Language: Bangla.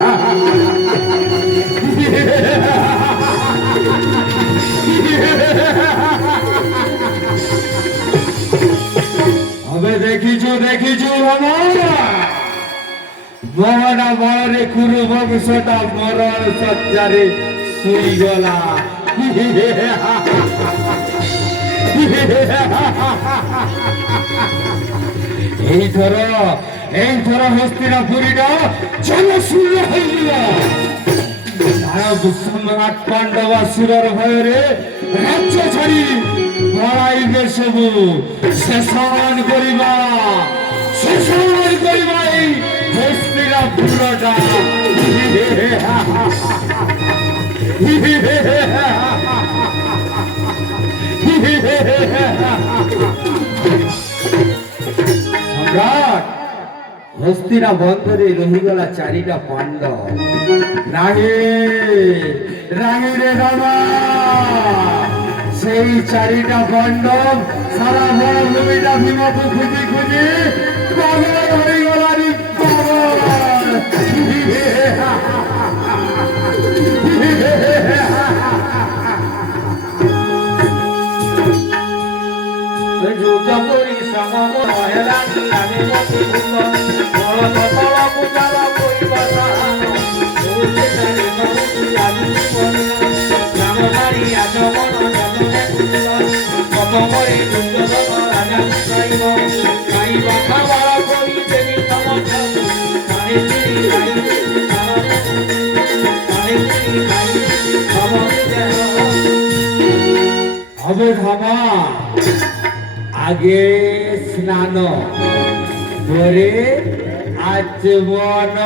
હવે দেখিছু দেখিছু মহানা বড়রে কুরু বংশটা মরণ সজ্জারে শুই গলা। এই থর এই থর হস্তিনাপুরীটা জনশূন্য হইল সম্রাট পাণ্ডবাসুরের ভୟରେ রাজ্য ছাড়ি পড়াইবে সবু। শেষন করিবা শেষন করিবা এই হস্তিনাপুরটা। সম্রাট হস্তিনা বন্দরে রহিগলা চারিটা পাণ্ডব রাগে রাগে রে রামা সেই চারিটা পাণ্ডব সারা বড় ভূমিটা ভীমাপু খুঁজি খুঁজি সমম মহেলানি হবে ধামা আগে স্নান পরে আচমন।